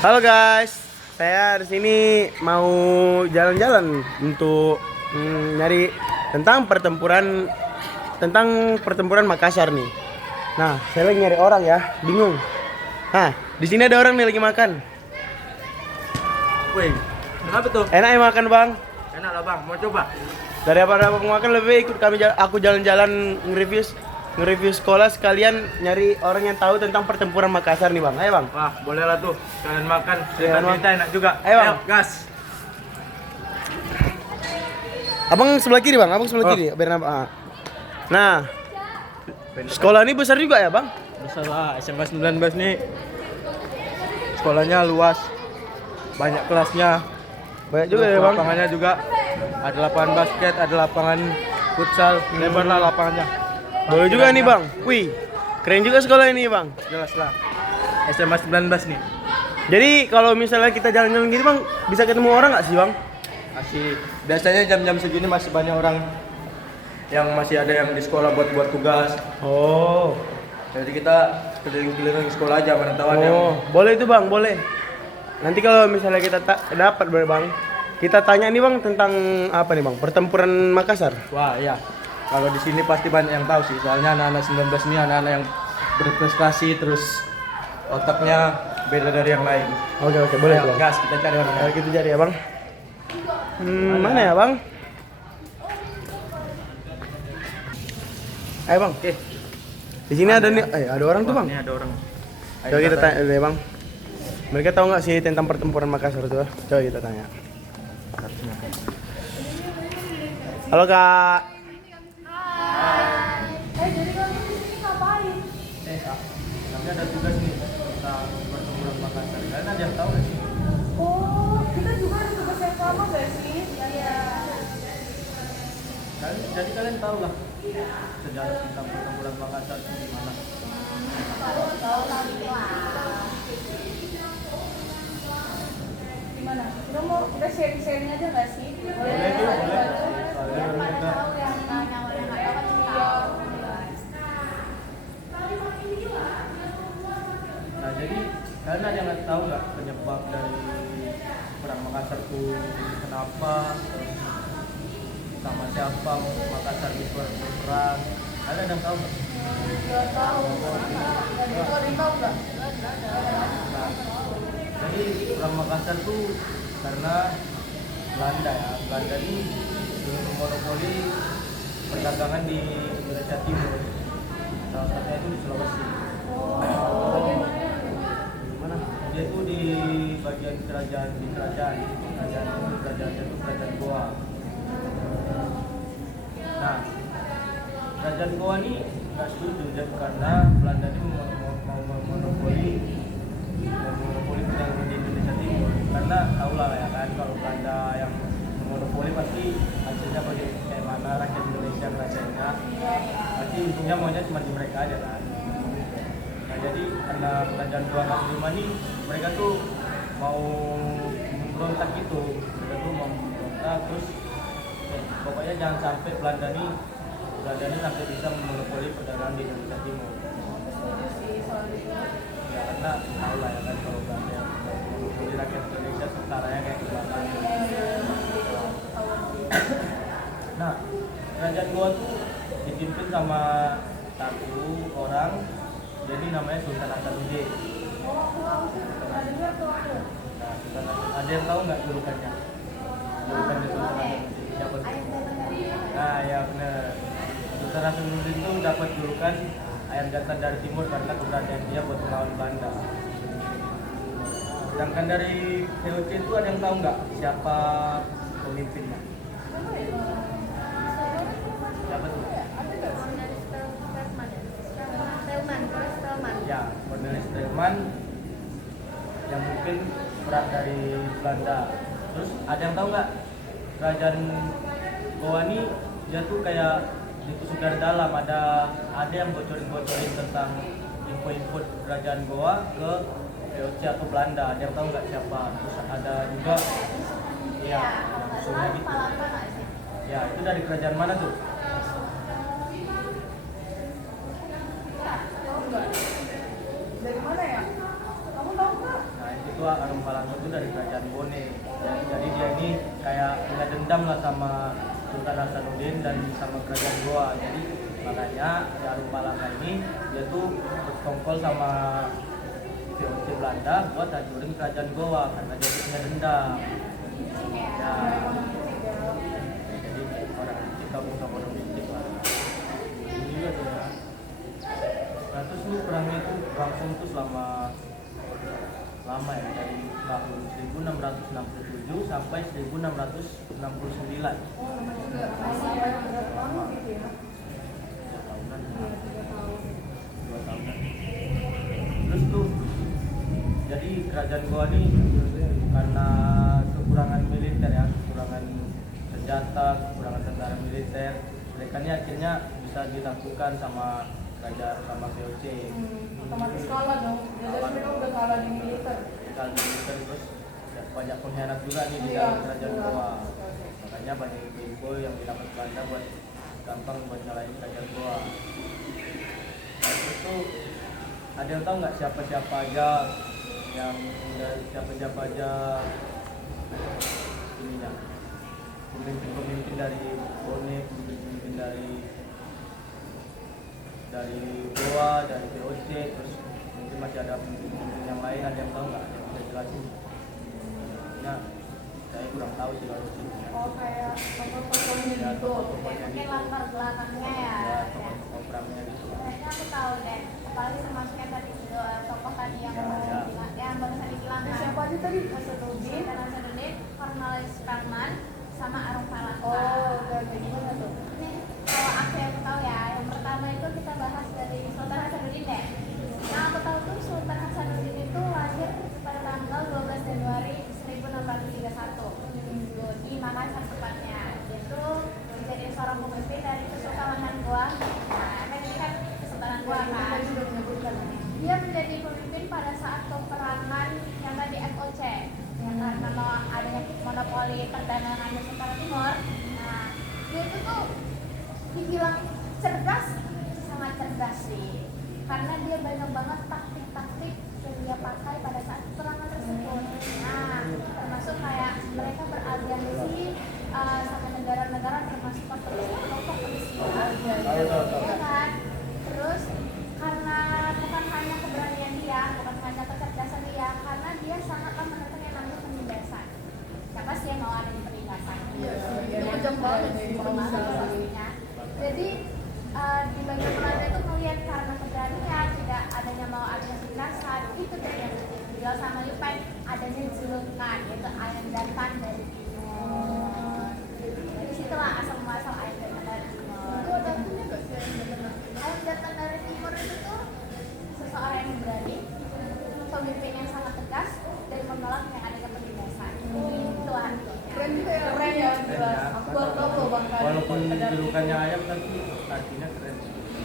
Halo guys, saya di sini mau jalan-jalan untuk nyari tentang pertempuran Makassar nih. Nah, saya lagi nyari orang ya, bingung. Nah, di sini ada orang nih lagi makan. Wih, kenapa tuh? Enak ya makan bang? Enak lah bang, mau coba? Daripada aku makan lebih ikut aku jalan-jalan nge-review sekolah sekalian nyari orang yang tahu tentang pertempuran Makassar nih bang. Ayo bang. Wah, boleh lah tuh. Kalian makan, Iya, cerita enak juga. Ayo, Bang. gas. Abang sebelah kiri bang, abang sebelah Oh. kiri. Biar nampak. Nah, sekolah ini besar juga ya bang? Besar lah, SMA 19 nih. Sekolahnya luas, banyak kelasnya. Banyak juga ya bang. Lapangannya juga ada lapangan basket, ada lapangan futsal, lebar lah lapangannya. Boleh juga nih bang. Wih, keren juga sekolah ini bang. Jelas lah. SMA 19 nih. Jadi kalau misalnya kita jalan-jalan gini bang, bisa ketemu orang nggak sih bang? Masih biasanya jam-jam segini masih banyak orang yang masih ada yang di sekolah buat tugas. Oh, Jadi kita keliling-keliling sekolah aja, mana tahu ada yang boleh itu bang, boleh. Nanti kalau misalnya kita dapat bang, kita tanya nih bang tentang apa nih bang? Pertempuran Makassar. wah iya. Kalau di sini pasti banyak yang tahu sih, soalnya anak-anak 19 ini anak-anak yang berprestasi terus otaknya beda dari yang lain. Oke, boleh Ayo, bang. gas, kita cari orangnya. Ayo kita cari ya bang. Mana ya bang? Ayo bang. Oke. Di sini ada nih, ada orang tuh Wah, bang. ini ada orang. Ayo, Coba kita tanya dulu ya bang. Mereka tahu nggak sih tentang pertempuran Makassar tuh? Coba kita tanya. Halo kak. Jadi kalian di sini ngapain? Kak, kami ada tugas nih tentang pertempuran Makassar. Kalian ada yang tahu nggak sih? Oh, kita juga ada tugas yang sama gak sih? Iya. Jadi kalian tahu lah sejarah tentang pertempuran Makassar itu gimana? Gimana? Kita sharing-sharing aja gak sih? Boleh tuh, boleh. Soalnya orang kita Nah, jadi kalian ada yang tahu nggak penyebab dari perang Makassar itu kenapa, terus sama siapa Makassar itu berperang? Kalian ada yang tahu nggak? Gak tahu. Ada yang tahu gak? Nah, jadi perang Makassar itu karena Belanda ya. Belanda ini monopoli perdagangan di Indonesia Timur. Salah satunya itu di Sulawesi. Mana? Dia itu di bagian kerajaan Goa. Nah, kerajaan Goa ini nggak setuju jadi karena Belanda ini mau monopoli perdagangan di Indonesia Timur. Karena tahu lah ya kan kalau Belanda yang monopoli pasti hasilnya kayak mana rakyat Indonesia ngerasainnya. Pasti untungnya maunya cuma di mereka aja kan. Nah, jadi karena kerajaan Goa nggak terima nih, mereka tuh mau memberontak gitu. Mereka tuh mau memberontak terus pokoknya jangan sampai Belanda nih sampai bisa memonopoli perdagangan di Indonesia Timur. Ya karena tahu lah ya kan kalau Belanda yang memonopoli rakyat Indonesia setaranya kayak gimana. Nah, kerajaan Goa tuh dipimpin sama satu orang, jadi namanya Sultan Hasanuddin. Nah, ada yang tahu nggak julukannya? Julukannya Sultan Hasanuddin siapa tuh? Nah, ya benar. Sultan Hasanuddin itu dapat julukan ayam jantan dari timur karena keberanian dia buat melawan Belanda. Sedangkan dari VOC itu ada yang tahu nggak siapa pemimpinnya? Siapa tuh? Ya, Cornelis Delman yang mungkin peran dari Belanda. Terus ada yang tahu nggak kerajaan Goa ini dia tuh kayak ditusuk dari dalam, ada yang bocorin tentang info-info kerajaan Goa ke VOC atau Belanda. Ada yang tahu nggak siapa? Terus ada juga ya musuhnya gitu. Ya itu dari kerajaan mana tuh? Dari mana ya? Kamu tahu nggak? Nah itu itu Arung Palangga itu dari kerajaan Bone. Jadi dia ini kayak punya dendam lah sama Sultan Hasanuddin dan sama kerajaan Goa. Jadi makanya di Arung Palangga ini dia tuh bertongkol sama VOC Belanda buat hancurin kerajaan Goa karena dia punya dendam. Ya, jadi orang kita bukan orang mistik lah. Ini juga tuh ya. Nah terus lu perangnya itu berlangsung tuh selama lama ya, dari tahun 1667 sampai 1669. Oh, lama juga. Lama yang berapa lama gitu ya? 2 tahunan. 3 tahun. 2 tahunan. Terus tuh jadi kerajaan Goa ini karena kekurangan militer ya, kekurangan senjata, kekurangan tentara militer, mereka ini akhirnya bisa ditaklukkan sama kerajaan sama VOC. Otomatis kalah dong. Jadi mereka udah kalah di militer. Kalau militer terus banyak pengkhianat juga nih di Iya, dalam kerajaan iya. Goa. Makanya banyak info yang didapat Belanda buat gampang buat nyalain kerajaan Goa. Nah, itu ada yang tahu nggak siapa-siapa aja yang siapa-siapa aja ininya pemimpin-pemimpin dari Bone, pemimpin dari Goa, dari VOC, terus mungkin masih ada pemimpin yang lain, ada yang tahu nggak? Ada yang bisa jelasin? Ya, saya kurang tahu sih kalau itu. Oh, kayak tokoh-tokohnya Ya, gitu. tokoh-tokohnya Mungkin gitu. latar belakangnya ya. Ya, tokoh-tokoh perangnya gitu. Kayaknya aku tahu deh. Apalagi termasuk yang tadi tokoh tadi yang Ya, baru ya. dibilang, yang barusan dibilang Nah, kan. siapa aja tadi? Hasanuddin. Dan Hasanuddin, Cornelis Spelman, sama Arung Palangga. Oh, udah kayak gimana tuh? Ini kalau aku yang tahu ya, yang pertama itu kita bahas dari Sultan Hasanuddin deh. Nah, aku tahu tuh Sultan Hasanuddin itu lahir pada tanggal 12 Januari 1631 di Makassar tepatnya. Dia itu menjadi seorang pemimpin dari Kesultanan Goa. Nah, kan ini kan Kesultanan Goa Kita kan. juga menyebutkan. Dia menjadi pemimpin pada saat peperangan yang tadi FOC, yang karena mau adanya monopoli perdagangan Nusantara Timur. Nah, dia itu tuh dibilang cerdas, sangat cerdas sih, karena dia banyak banget taktik-taktik yang dia pakai pada saat peperangan tersebut. Nah, termasuk kayak mereka beraliansi sama negara-negara termasuk Portugal, ya kan. Terus karena bukan hanya keberanian dia, bukan hanya kecerdasan dia, karena dia sangatlah menekan yang namanya penindasan. Siapa sih yang mau adanya penindasan? Iya, Itu kejam banget sih, kejam banget pastinya. Jadi di bagian Belanda itu melihat karena keberanian, tidak adanya mau adanya penindasan, itu dari yang beliau sama Yupen adanya julukan, yaitu Ayam Jantan dari Timur. Dari situlah asal muasal Ayam Jantan dari Timur. Itu ada artinya nggak sih yang benar? Ayam Jantan dari Timur itu tuh seseorang yang berani, pemimpin yang sangat tegas, dan menolak yang adanya penindasan. Itu artinya. Keren juga ya. Keren ya, jelas. Aku baru tahu loh Bang Kari. Walaupun Ada julukannya ayam tapi artinya keren.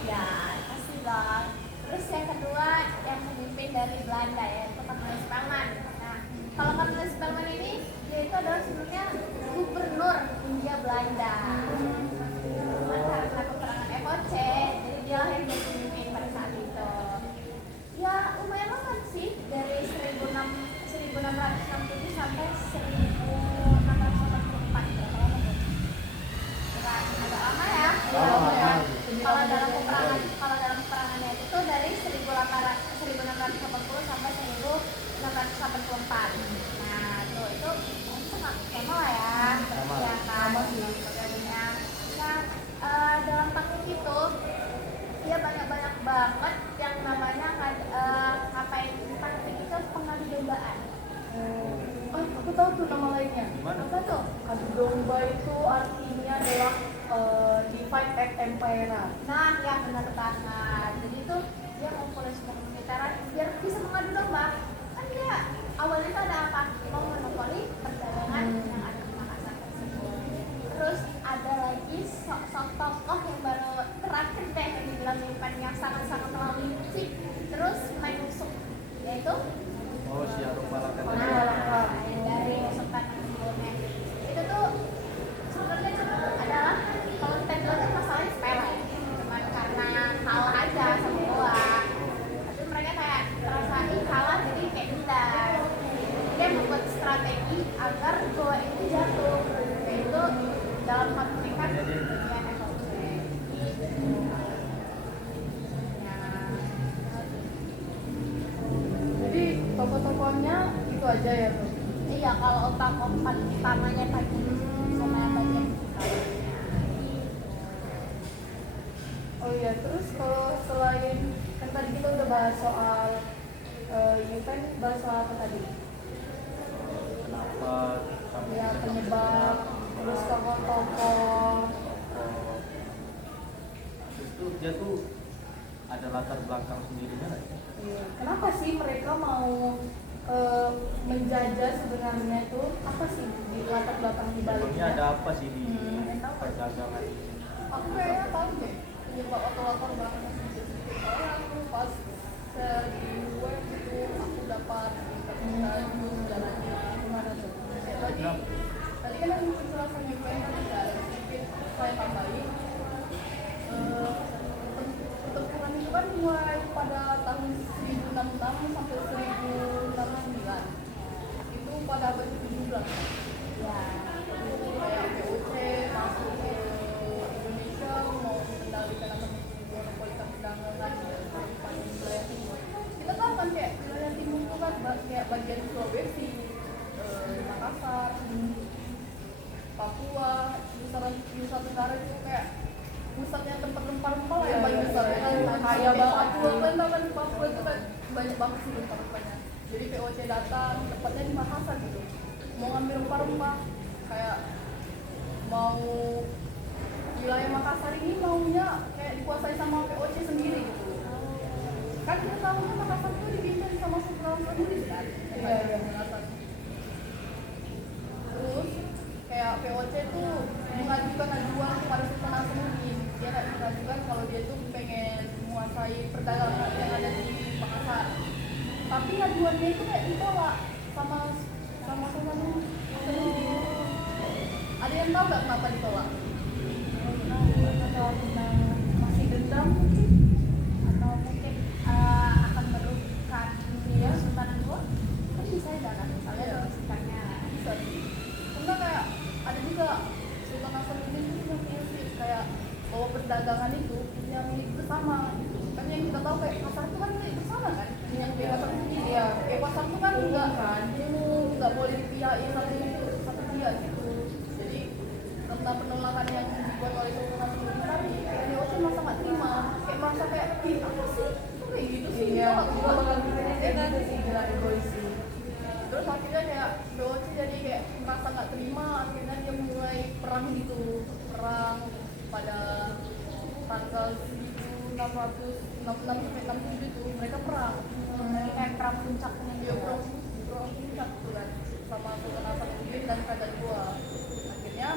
Ya, pasti dong. Terus yang kedua yang pemimpin dari Belanda yaitu Cornelis Spelman. Nah, kalau Cornelis Spelman ini dia itu adalah sebelumnya gubernur Hindia Belanda. Cuma karena peperangan FOC, jadi dia lah yang jadi pemimpin pada saat itu. Ya lumayan lama sih, dari 1667 sampai 1684. Berapa lama tuh? Agak lama ya. Lama, Ya. lama. Kalau dalam peperangannya itu dari 1680 sampai 1684. Nah, itu sama lah ya. Sama. Ya kan. Sama sih. Perbedaannya. Nah, dalam taktik itu dia banyak banget yang namanya ngapain taktik itu pengadu dombaan. Oh, aku tahu tuh nama lainnya. Gimana? Apa tuh? Adu domba itu artinya adalah divide et impera. Nah, ya benar banget. Jadi tuh dia ngumpulin semua pembicaraan biar bisa mengadu domba. Kan dia awalnya itu ada apa? Mau monopoli perdagangan yang ada di Makassar tersebut. Terus ada lagi sok tokoh yang baru terakhir deh yang dibilang nyimpan yang sangat-sangat terlalu licik. Terus main musuh, yaitu Oh, si Arung Palangga. nah, dari Sultan Hamengkubuwono. Itu tuh sebenarnya adalah kalau kita bilang kan masalahnya sepele, cuman karena kalah aja sama gua. Tapi mereka kayak merasa kalah jadi kayak kita. tokoh-tokohnya itu aja ya tuh. Iya, kalau tokoh paling utamanya tadi sama yang bagian Oh iya, terus kalau selain kan tadi kita udah bahas soal event, bahas soal apa tadi? Kenapa kami Ya bisa penyebab, terus tokoh-tokoh. Terus tuh dia tuh ada latar belakang sendirinya nggak sih? Iya. Kenapa sih mereka mau menjajah sebenarnya itu apa sih di latar belakang di Memangnya baliknya? ada apa sih di tahu. perdagangan ini? Aku kayaknya tahu deh penyebab atau latar belakang soalnya aku pas di web itu aku dapat jalannya gimana tuh? Ya, tadi kan aku penjelasan event kan ada sedikit saya tambahin. Pertempuran itu kan mulai pada tahun 1066 sampai 1069. Itu pada abad ke-17. ya. Kayak VOC masuk ke Indonesia mau mengendalikan apa monopoli perdagangan di wilayah timur. Kita tahu kan kayak wilayah timur itu kan kayak bagian Sulawesi, Makassar, Papua, Nusa Tenggara itu kayak pusatnya tempat rempah-rempah lah yang paling besar ya kan kaya banget. Papua kan Papua itu kan banyak banget sih rempah-rempahnya. Jadi VOC datang tepatnya di Makassar gitu, mau ngambil rempah-rempah kayak mau wilayah Makassar ini maunya kayak dikuasai sama VOC sendiri gitu. Kan kita tahunya Makassar itu dipimpin sama Sultan sendiri kan. Iya. Makassar. Terus kayak VOC tuh mengajukan ajuan kepada Sultan Hasanuddin. Dia mengajukan kalau dia tuh pengen menguasai perdagangan yang ada di Makassar. Tapi ajuannya itu kayak ditolak sama Sultan Hasanuddin. Ada yang tahu nggak kenapa ditolak? Karena masih dendam mungkin. Atau mungkin akan merugikan Iya. Sultan II kan bisa ya kan misalnya Iya. sikapnya Bisa. Karena kayak ada juga Sultan Hasanuddin itu punya prinsip kayak bahwa perdagangan itu punya milik bersama gitu. Kan yang kita tahu kayak pasar itu kan milik bersama kan, yang kayak pasar sendiri ya. Kayak pasar itu kan enggak kan, nggak boleh dipihaki satu pihak gitu. Jadi karena penolakan yang dibuat oleh Sultan Hasanuddin tadi, kayak VOC merasa nggak terima, kayak merasa kayak ih apa sih, kok kayak gitu sih? Iya, juga bakal pikirnya kayak gitu sih, gila egois sih. Terus akhirnya kayak VOC jadi kayak merasa nggak terima, akhirnya dia mulai perang gitu, perang pada tanggal 1666 sampai 67 itu mereka perang. jadi kayak perang puncaknya Dia gitu. perang puncak gitu kan sama Sultan Hasanuddin dan Kerajaan Goa. Akhirnya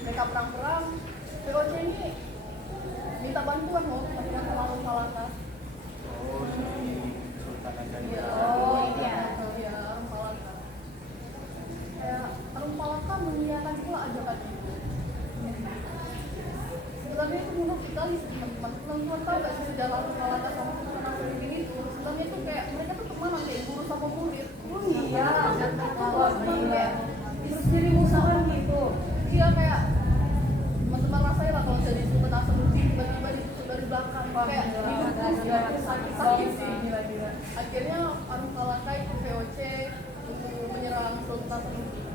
mereka perang-perang, VOC ini minta bantuan loh akhirnya sama Malaka. Oh, si Sultan Hasanuddin. Iya. Oh, iya. Iya, Malaka. Kayak Malaka mengiyakan pula ajakan itu. Sebenarnya itu menurut kita teman-teman tahu gak sih sejarah Malaka sama Sultan Hasanuddin itu? Sebenarnya itu kayak mereka tuh teman kayak guru sama murid. Oh iya, kayak terus jadi musuhan gitu. Iya kayak teman-teman rasain lah kalau jadi Sultan Hasanuddin tiba-tiba ditusuk dari belakang kayak dibungkus sakit sih. Akhirnya Arung Malaka itu VOC untuk menyerang Sultan Hasanuddin.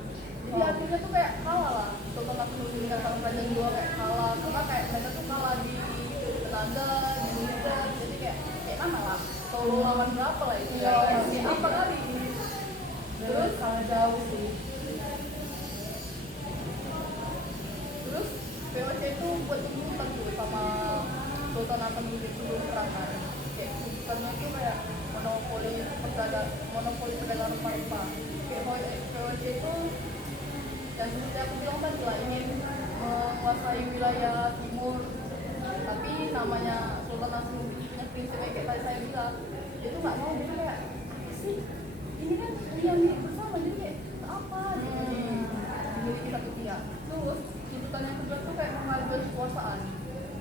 Jadi akhirnya tuh kayak kalah lah Sultan Hasanuddin dengan sama Kerajaan Goa kayak kalah karena kayak mereka tuh kalah di tenaga, di militer, jadi kayak mana lah kalau lawan berapa lah itu ya apa kali terus kalah jauh sih. Terus VOC itu buat tuntutan tuh sama Sultan Hasanuddin sebelum perang kan. Kayak tuntutannya itu kayak monopoli perdagangan rempah-rempah. Kayak VOC itu yang seperti aku bilang tadi lah ingin menguasai wilayah timur. Tapi namanya Sultan Hasanuddin punya prinsipnya kayak tadi saya bilang, dia tuh nggak mau, dia tuh kayak apa sih? Ini kan yang milik bersama, jadi kayak apa? Jadi dimiliki satu pihak. Terus tuntutan yang kedua tuh kayak mengambil kekuasaan.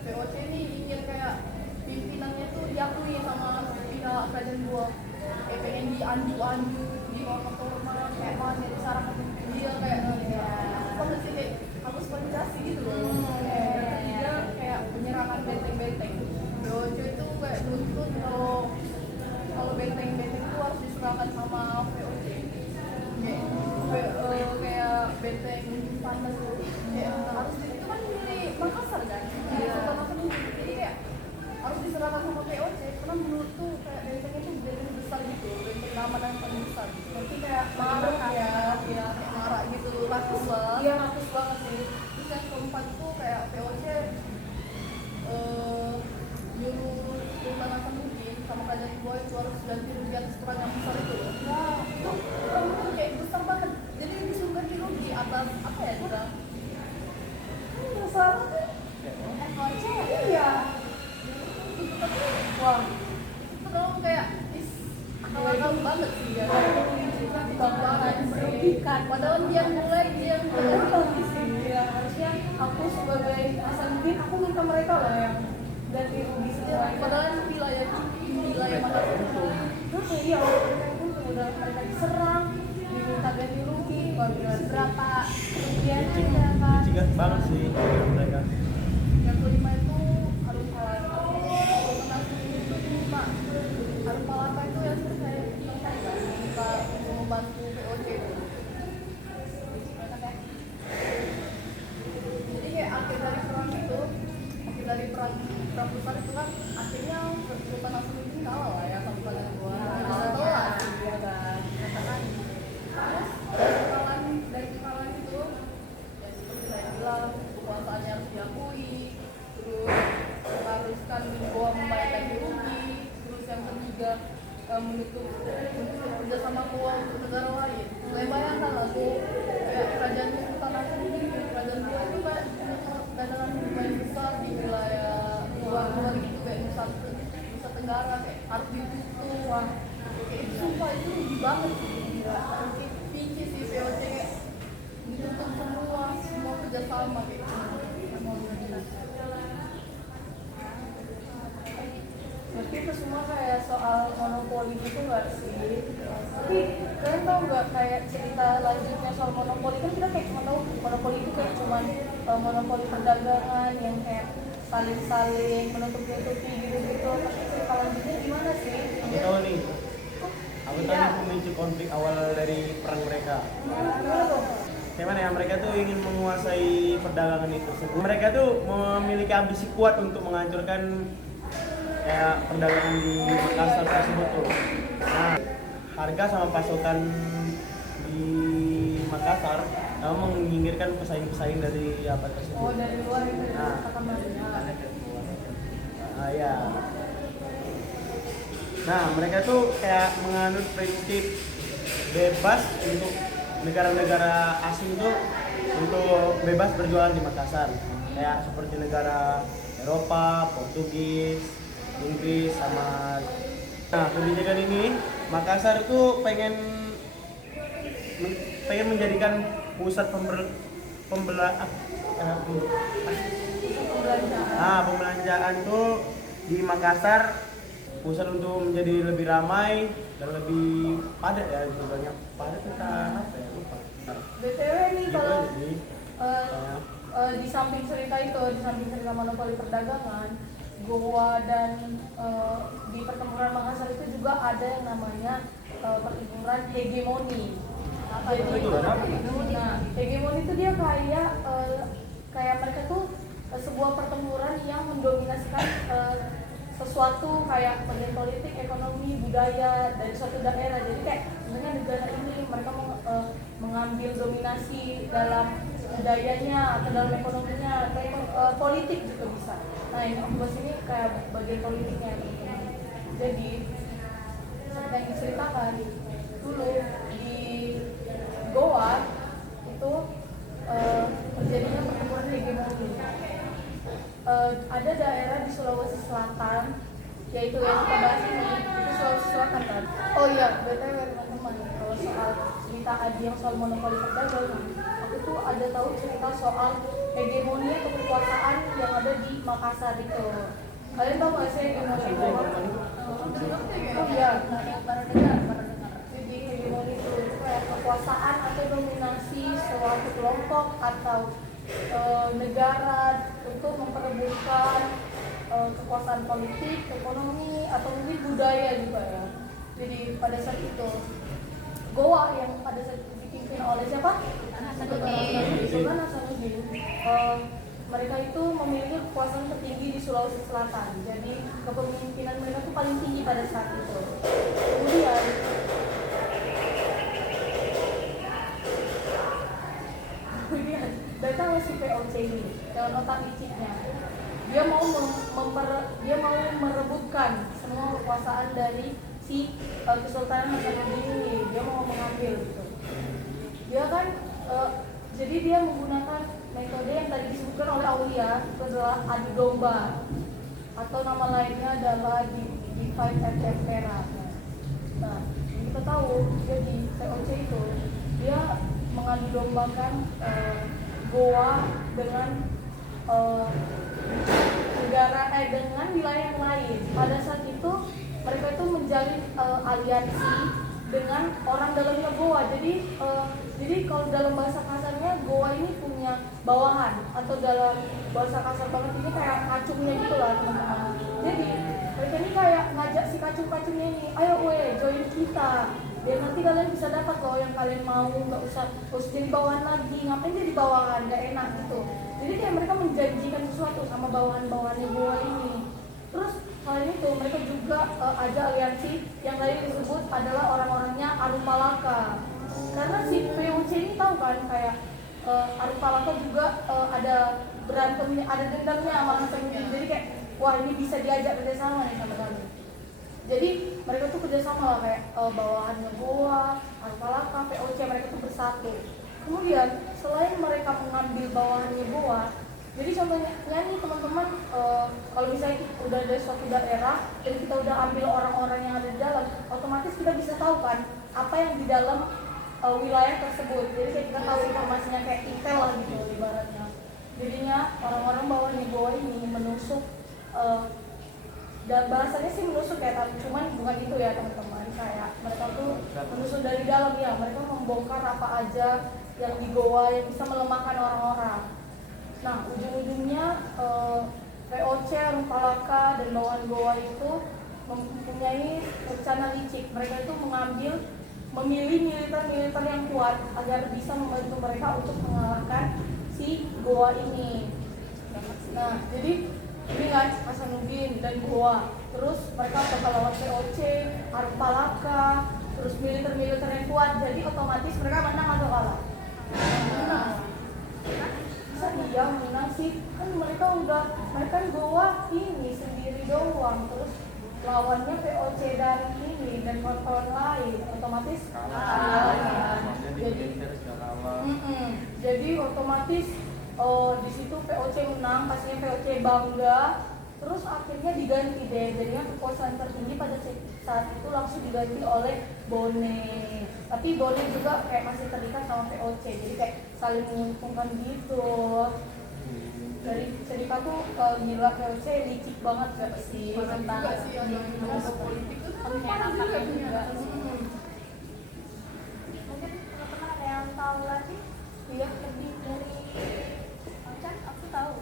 VOC ini ingin kayak pimpinannya tuh diakui sama pihak Kerajaan Goa. Kayak pengen dianju-anju, dihormat-hormat, kayak mau jadi sarang dia kayak apa sih kayak harus validasi gitu loh. Kayak ketiga kayak penyerangan benteng-benteng. VOC itu kayak nuntut kalau benteng-benteng itu harus diserahkan sama istana yang paling besar. Berarti kayak Marah marah ya, ya kayak marah gitu, rakus lah. Iya. Rakus banget sih. Terus yang keempat tuh kayak VOC nyuruh Sultan Hasanuddin sama Kerajaan Goa itu harus ganti rugi atas perang yang besar itu loh. Wow. Itu perang itu kayak besar banget. Jadi disuruh ganti rugi atas apa ya juga? Masalah tuh. FOC. Iya. Itu tapi wah, itu kalau kayak akal-akal banget sih ya. Banget Merugikan. Padahal dia mulai dia ganti sih. Ya, harusnya aku sebagai Hasanuddin aku minta mereka lah yang ganti rugi semuanya. Padahal wilayah Makassar itu. Terus iya, mereka itu udah mereka diserang, diminta ganti rugi, Berapa kerugiannya Licik, ya kan? licik banget sih dengan mereka. Yang kelima itu Harun Palata. Sultan Hasanuddin itu kelima. Harun Palata itu yang saya bilang tadi kan, minta untuk membantu VOC itu. Jadi kayak akhir dari perang itu, akhir dari perang besar itu kan, akhirnya Sultan Hasanuddin kalah lah ya sama Kerajaan Goa. Kita tahu lah, ya kan. katakan. Terus dari kekalahan itu, ya seperti saya bilang, kekuasaannya harus diakui, terus mengharuskan Goa membayar ganti rugi, terus yang ketiga menutup kerjasama Goa untuk negara lain. Saya bayangkan lah tuh, kayak kerajaan Sultan Hasanuddin, kerajaan Goa itu kayak daerah lumayan besar di wilayah luar gitu kayak Nusa Tenggara kayak harus ditutup. Wah, kayak itu sumpah itu rugi banget sih. Gila, pikir sih VOC kayak ditutup semua kerjasama kayak Berarti itu semua kayak soal monopoli gitu nggak sih? Tapi kalian tau nggak kayak cerita lanjutnya soal monopoli, kan kita kayak cuma tahu monopoli itu kayak cuman monopoli perdagangan yang kayak saling-saling menutup-nutupi gitu-gitu. Tapi cerita lanjutnya gimana sih? Aku tahu nih, aku tahu nih pemicu konflik awal dari perang mereka. Gimana tuh? Gimana ya, mereka tuh ingin menguasai perdagangan itu. Mereka tuh memiliki ambisi kuat untuk menghancurkan kayak perdagangan di Makassar tersebut tuh. Nah, harga sama pasokan di Makassar menginginkan pesaing-pesaing dari apa tersebut. Oh, dari luar itu Nah. kata Maria. Ah ya. Nah, mereka tuh kayak menganut prinsip bebas untuk negara-negara asing tuh untuk bebas berjualan di Makassar. Kayak seperti negara Eropa, Portugis, Inggris sama. Nah, kebijakan ini Makassar tuh pengen menjadikan pusat pembelanjaan tuh di Makassar, pusat untuk menjadi lebih ramai dan lebih padat ya, lebih banyak padat kita apa ya, lupa. BTW nih Gitu kalau aja sih. di samping cerita itu, di samping cerita monopoli perdagangan, Goa dan di pertempuran Makassar itu juga ada yang namanya pertempuran hegemoni. Jadi, nah, hegemoni itu dia kayak mereka tuh sebuah pertempuran yang mendominasikan sesuatu kayak bagian politik, ekonomi, budaya dari suatu daerah. Jadi kayak sebenarnya negara ini mereka mengambil dominasi dalam budayanya atau dalam ekonominya atau politik juga bisa. Nah, yang aku bahas ini kayak bagian politiknya. Jadi seperti yang diceritakan dulu di Goa itu terjadinya pertempuran hegemoni. Ada daerah di Sulawesi Selatan, yaitu yang kita bahas ini, itu Sulawesi Selatan kan. Oh iya, BTW teman-teman, kalau soal cerita Adi yang soal monopoli perdagangan, aku tuh ada tahu cerita soal hegemoni atau kekuasaan yang ada di Makassar itu. Kalian tahu nggak sih hegemoni itu apa? Oh iya, baru dengar. jadi hegemoni itu kayak kekuasaan atau dominasi suatu kelompok atau negara untuk memperebutkan kekuasaan politik, ekonomi, atau mungkin budaya juga ya. Jadi pada saat itu Goa yang pada saat itu dipimpin oleh siapa? Sultan Hasanuddin. Mereka itu memiliki kekuasaan tertinggi di Sulawesi Selatan. Jadi kepemimpinan mereka itu paling tinggi pada saat itu. Kemudian ini dengan otak liciknya. Dia mau merebutkan semua kekuasaan dari si Kesultanan Hasanuddin ini. Dia mau mengambil gitu. Dia kan jadi dia menggunakan metode yang tadi disebutkan oleh Aulia, itu adalah adu domba, atau nama lainnya adalah divide and impera. Nah, kita tahu jadi VOC itu dia mengadu dombakan Goa dengan dengan wilayah yang lain. Pada saat itu mereka itu menjalin aliansi dengan orang dalamnya Goa. Jadi kalau dalam bahasa kasarnya Goa ini punya bawahan, atau dalam bahasa kasar banget ini kayak kacungnya gitu lah teman-teman. Jadi mereka ini kayak ngajak si kacung-kacungnya ini, ayo join kita. Biar nanti kalian bisa dapat loh yang kalian mau, nggak usah jadi bawahan lagi. Ngapain jadi bawahan, nggak enak gitu. Jadi kayak mereka menjanjikan sesuatu sama bawahan-bawahannya Goa ini. Terus selain itu mereka juga ada aliansi yang tadi disebut adalah orang-orangnya Arupalaka. Karena si VOC ini tahu kan kayak Arupalaka juga ada berantemnya, ada dendamnya sama Hasanuddin. Jadi kayak wah ini bisa diajak kerjasama nih sama kami. Jadi mereka tuh kerjasama lah kayak bawahannya Goa, Arupalaka, VOC, mereka tuh bersatu. Kemudian selain mereka mengambil bawahannya Goa, jadi contohnya nih teman-teman, kalau misalnya udah ada suatu daerah dan kita udah ambil orang-orang yang ada di dalam, otomatis kita bisa tahu kan apa yang di dalam wilayah tersebut. Jadi kayak kita tahu informasinya kayak intel lah gitu ibaratnya. Jadinya orang-orang bawahannya Goa ini menusuk, dan bahasanya sih menusuk ya, tapi cuman bukan itu ya teman-teman. Kayak mereka tuh menusuk dari dalam ya, mereka membongkar apa aja yang di Goa yang bisa melemahkan orang-orang. Nah, ujung-ujungnya VOC, Arupalaka, dan bawahan Goa itu mempunyai rencana licik. Mereka itu memilih militer-militer yang kuat agar bisa membantu mereka untuk mengalahkan si Goa ini. Nah, jadi ini kan Hasanuddin dan Goa. Terus mereka bakal lawan VOC, Arupalaka, terus militer-militer yang kuat. Jadi otomatis mereka menang atau kalah? Menang. Bisa dia menang sih, kan mereka Goa ini sendiri doang, terus lawannya VOC dan ini dan kawan-kawan lain, otomatis kalah. Jadi otomatis di situ VOC menang, pastinya VOC bangga. Terus akhirnya diganti deh, jadinya kekuasaan tertinggi pada saat itu langsung diganti oleh Bone. Tapi Bone juga kayak masih terikat sama VOC, jadi kayak saling menguntungkan gitu. Dari cerita tuh gila, VOC licik banget gak sih tentang politik itu kan parah juga punya. Mungkin teman-teman ada yang tahu lagi Iya. lebih dari Ocan? Aku tahu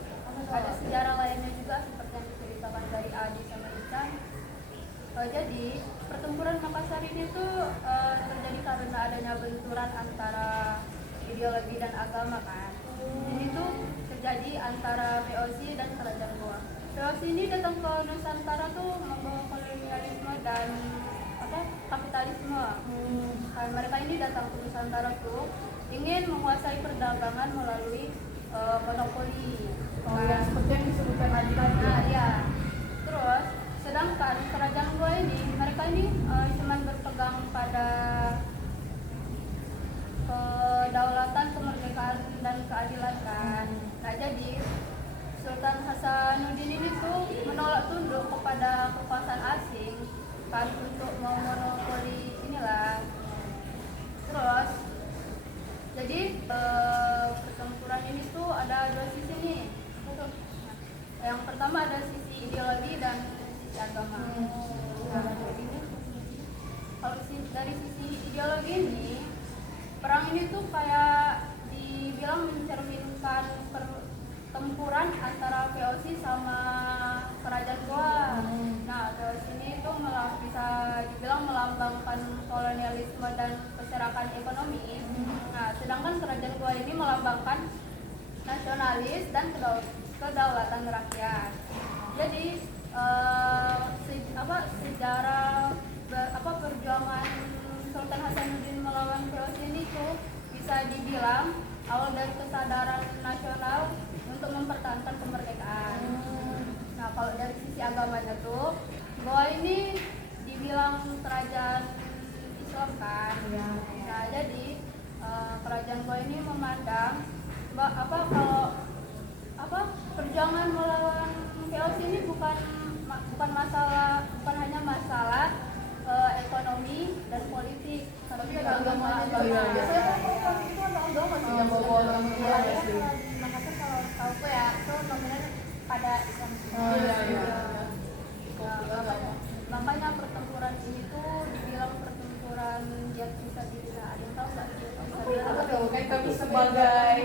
ada sejarah lainnya juga seperti yang diceritakan dari Adi sama Ican. Jadi pertempuran Makassar ini tuh terjadi karena adanya benturan antara ideologi dan agama kan. Ini tuh terjadi antara VOC dan kerajaan Goa. VOC ini datang ke Nusantara tuh membawa kolonialisme dan kapitalisme. Kan mereka ini datang ke Nusantara tuh ingin menguasai perdagangan melalui monopoli. Yang seperti yang disebutkan tadi kan. Nah, ya. Terus sedangkan kerajaan Goa ini mereka ini cuma berpegang pada kedaulatan, kemerdekaan dan keadilan kan. Nah, jadi Sultan Hasanuddin ini tuh menolak tunduk kepada kekuasaan asing kan untuk memonopoli inilah. Terus jadi pertempuran ini tuh ada dua sisi nih. Yang pertama ada sisi ideologi dan sisi agama. Nah, kalau dari sisi ideologi ini, perang ini tuh kayak dibilang mencerminkan pertempuran antara VOC sama kerajaan Goa. Nah, VOC ini tuh bisa dibilang melambangkan kolonialisme dan perserakan ekonomi. Nah, sedangkan kerajaan Goa ini melambangkan nasionalis dan kedaulatan rakyat. Jadi sejarah perjuangan Sultan Hasanuddin melawan VOC ini tuh bisa dibilang awal dari kesadaran nasional untuk mempertahankan kemerdekaan. Nah, kalau dari sisi agamanya tuh, Goa ini dibilang kerajaan Islam kan. Iya. Nah, jadi kerajaan Goa ini memandang kalau perjuangan melawan VOC ini bukan hanya masalah ekonomi dan politik, tapi juga agama. Biasanya kan itu ada agama sih yang bawa orang gila ya sih. Makassar kalau tahu gue ya itu nominalnya pada Islam. Makanya pertempuran ini tuh dibilang pertempuran jihad fisabilillah. Ada yang tahu nggak jihad fisabilillah? Apa tuh? Kayak kami sebagai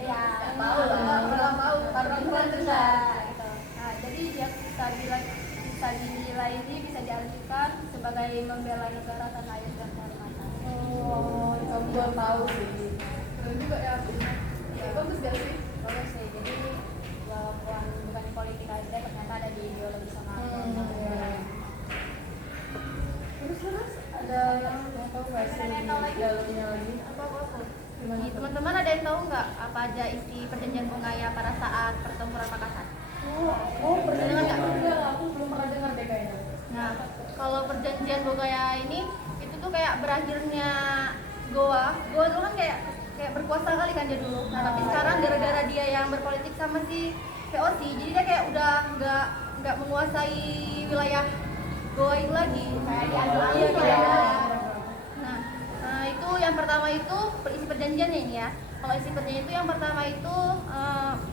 Ya, tahu lah, orang tahu karena bukan kerja. Gitu. Nah, jadi jihad fisabilillah ini bisa diartikan sebagai membela negara, tanah air dan kehormatan. Oh, kamu baru tahu sih. Keren juga ya. Bagus gak sih? bagus sih. Jadi walaupun bukan di politik aja, ternyata ada di ideologi sama Terus ada yang tahu nggak sih Ada yang tahu lagi? dalamnya lagi? Apa? Gimana? Nih, teman-teman ada yang tahu nggak apa aja isi perjanjian Bungaya pada saat pertempuran Makassar? Perjalanan nggak? Enggak, aku belum pernah dengar deh kayaknya. Nah, kalau perjanjian Bogaya ini itu tuh kayak berakhirnya Goa dulu kan kayak berkuasa kali kan dia dulu. Nah, tapi sekarang gara-gara dia yang berpolitik sama si VOC, jadi dia kayak udah nggak menguasai wilayah Goa itu lagi. kayak diambil Iya, gitu kayak ya. Nah, itu yang pertama itu isi perjanjiannya ini ya. Kalau isi perjanjian itu yang pertama itu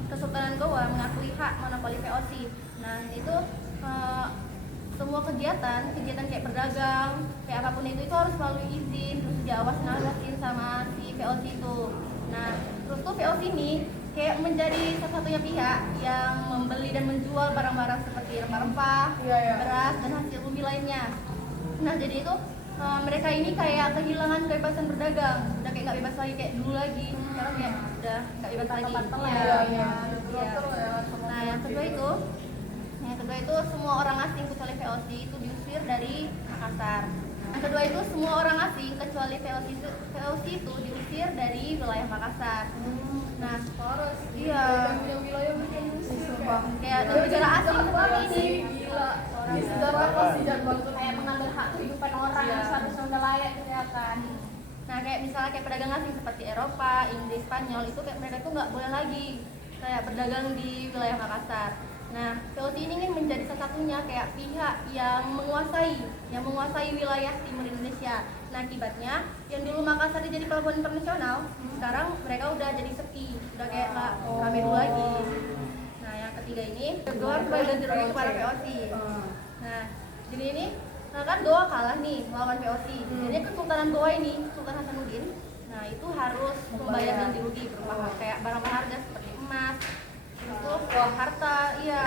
Kesultanan Goa mengakui hak monopoli VOC. Nah, itu semua kegiatan kayak berdagang, kayak apapun itu harus melalui izin, terus diawasin sama si VOC itu. Nah, terus tuh VOC ini kayak menjadi satu-satunya pihak yang membeli dan menjual barang-barang seperti rempah-rempah, beras dan hasil bumi lainnya. Nah, jadi itu mereka ini kayak kehilangan kebebasan berdagang, udah kayak nggak bebas lagi kayak dulu lagi. Sekarang kayak udah nggak bebas lagi. Iya. Nah, yang kedua itu semua orang asing kecuali VOC itu diusir dari Makassar. Yang kedua itu semua orang asing kecuali VOC itu diusir dari wilayah Makassar. Nah, iya. Wilayah mungkin Kayak negara asing seperti ini. Gila. Orang Sejarah apa sih dan Kayak mengambil hak kehidupan orang yang seharusnya udah layak gitu ya kan. Nah, kayak misalnya kayak pedagang asing seperti Eropa, Inggris, Spanyol itu kayak mereka tuh nggak boleh lagi kayak berdagang di wilayah Makassar. Nah, VOC ini ingin menjadi salah satunya kayak pihak yang menguasai wilayah timur Indonesia. Nah, akibatnya yang dulu Makassar jadi pelabuhan internasional, sekarang mereka udah jadi sepi, udah kayak nggak rame dulu lagi. Nah, yang ketiga ini Goa harus bayar ganti rugi kepada VOC. Nah, jadi ini kan Goa kalah nih melawan VOC. Jadi Kesultanan Goa ini, Sultan Hasanuddin, nah itu harus membayar ganti rugi berupa kayak barang berharga seperti emas, itu harta, iya,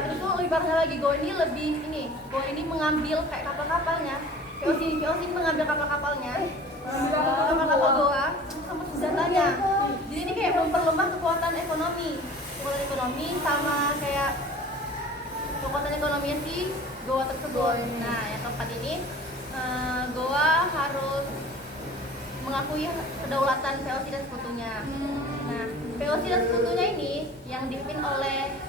terus tuh lebih parahnya lagi Goa ini mengambil kayak kapal-kapalnya. VOC mengambil kapal-kapalnya, kapal-kapal Goa sama senjatanya. Jadi ini kayak memperlemah kekuatan ekonomi sama kayak kekuatan ekonominya si Goa tersebut. Nah, yang keempat ini Goa harus mengakui kedaulatan VOC dan sekutunya. Nah, VOC dan sekutunya ini yang dipimpin oleh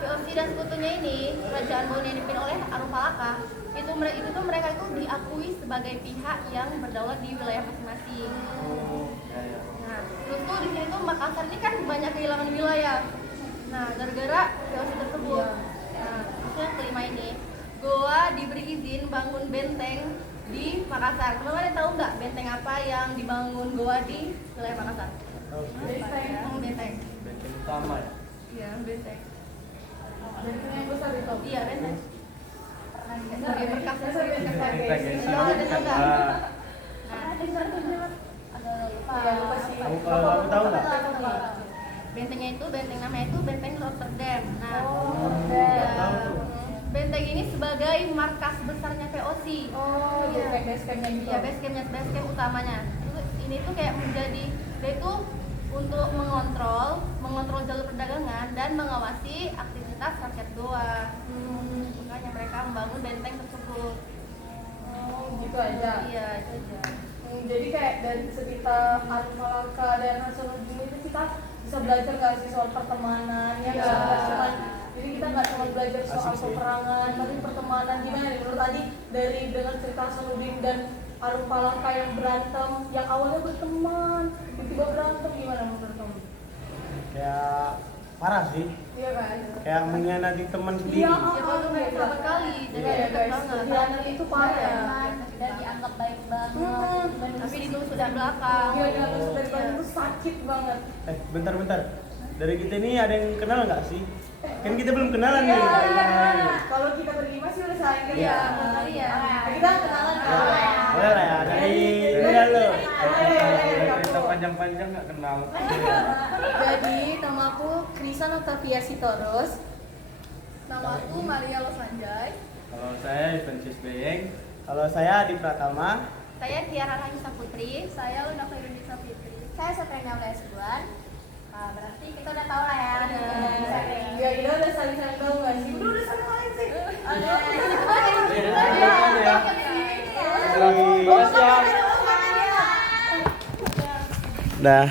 kerajaan Goa yang dipimpin oleh Arupalaka, itu tuh mereka itu diakui sebagai pihak yang berdaulat di wilayah masing-masing. Nah, terus tuh di sini tuh Makassar ini kan banyak kehilangan wilayah. Nah, gara-gara VOC tersebut. Nah, terus yang kelima ini, Goa diberi izin bangun benteng di Makassar. Teman-teman ada tahu nggak benteng apa yang dibangun Goa di wilayah Makassar? Benteng. Benteng utama ya. Iya, benteng. Benteng yang besar itu. Iya, benteng. Sebagai berkas. Benteng yang Iya, ada juga. Nah, Lupa sih. Kamu tahu nggak? Bentengnya itu namanya itu Benteng Rotterdam. Nah, benteng ini sebagai markas besarnya VOC. Iya, kayak base camp-nya gitu. Iya, base camp utamanya. Ini tuh kayak menjadi dia itu untuk mengontrol jalur perdagangan dan mengawasi aktivitas rakyat Goa. Makanya mereka membangun benteng tersebut. Gitu aja. Iya, itu aja. Jadi kayak dari cerita Arif Malaka dan Hasanuddin itu kita bisa belajar nggak sih soal pertemanan ya nggak cuman, jadi kita nggak cuma belajar soal peperangan tapi pertemanan. Gimana nih menurut Adi dari dengan cerita Hasanuddin dan Arif Malaka yang berantem, yang awalnya berteman tiba-tiba berantem, gimana menurut kamu? Kayak parah sih, Iya kan? kayak mengkhianati teman sendiri. Iya, Ya baru pertama kali, jadi Iya, deket guys, banget. pengkhianat itu parah. dan dianggap baik banget dan Tapi ditusuk dari belakang. Iya, dianggap dari belakang itu sakit banget. Bentar. Dari kita ini ada yang kenal nggak sih? Kan kita belum kenalan nih. Kalau kita berlima sih udah saling kenal. Iya, benar ya. Kita kenalan kan? Boleh lah ya, dari lo. Cerita panjang-panjang nggak kenal. Jadi nama aku Krisa Octavia Sitorus. Nama aku Maria Losanjay. Kalau saya Evansius Beyeng. Kalau saya Adi Pratama. saya Tiara Raisa Putri. Saya Luna Khairunisa Fitri. Saya Sabrina Lesbuan. Nah, berarti kita udah tahu lah ya. Ya kita udah saling tahu nggak sih? Udah saling lain sih. Ada. Dah.